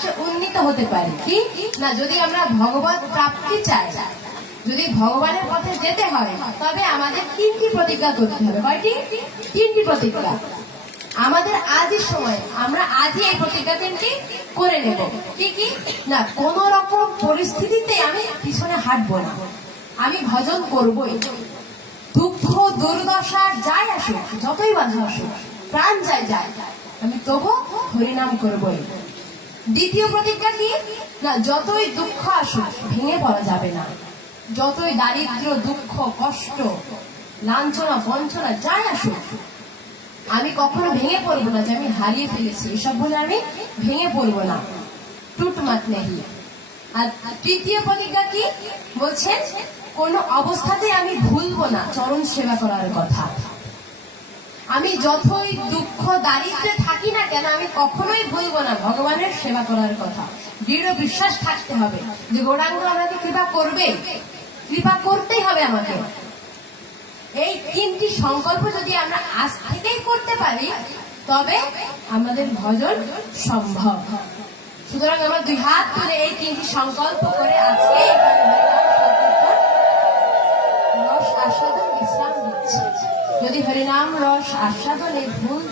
আকাশে উন্নীত হতে পারি। কি না, যদি আমরা ভগবত প্রাপ্তি চাই, যদি ভগবানের পথে যেতে হয়, তবে আমাদের 3টি প্রতিজ্ঞা করতে হবে। কয়টি? 3টি প্রতিজ্ঞা। আমাদের আজই সময়, আমরা আজই এই প্রতিজ্ঞা 3টি করে নেব। কি কি না, কোন রকম পরিস্থিতিতে আমি পিছনে হাঁটবো না, আমি ভজন করবই। দুঃখ দুর্দশা যাই আসুক, যতই বাধা আসুক, প্রাণ যাই যায়, আমি তবু হরিনাম করবই। দ্বিতীয় প্রতিজ্ঞা কি না, যতই দুঃখ আসুক ভেঙে পড়া যাবে না। যতই দারিদ্র, দুঃখ, কষ্ট, লাঞ্ছনা, বঞ্চনা যাই আসুক, আমি কখনো ভেঙে পড়বো না যে আমি হারিয়ে ফেলেছি, এসব বলে আমি ভেঙে পড়বো না। টুট মাত নেই। আর তৃতীয় প্রতিজ্ঞা কি বলছেন, কোন অবস্থাতে আমি ভুলবো না চরণ সেবা করার কথা। আমি যতই দুঃখ দারিদ্রে থাকি না কেন, আমি কখনোই ভুলবো না ভগবানের সেবা করার কথা। দৃঢ় বিশ্বাস থাকতে হবে যে গৌরাঙ্গ আমাকে কৃপা করবে, কৃপা করতেই হবে আমাকে। এই 3টি সংকল্প যদি আমরা আজ থেকেই করতে পারি, তবে আমাদের ভজন সম্ভব। সুতরাং আমরা 2 হাত তুলে এই 3টি সংকল্প করে আজকে রস আস্বাদন বিশ্রাম দিচ্ছি। যদি হরিনাম রস আস্বাদনে ভুল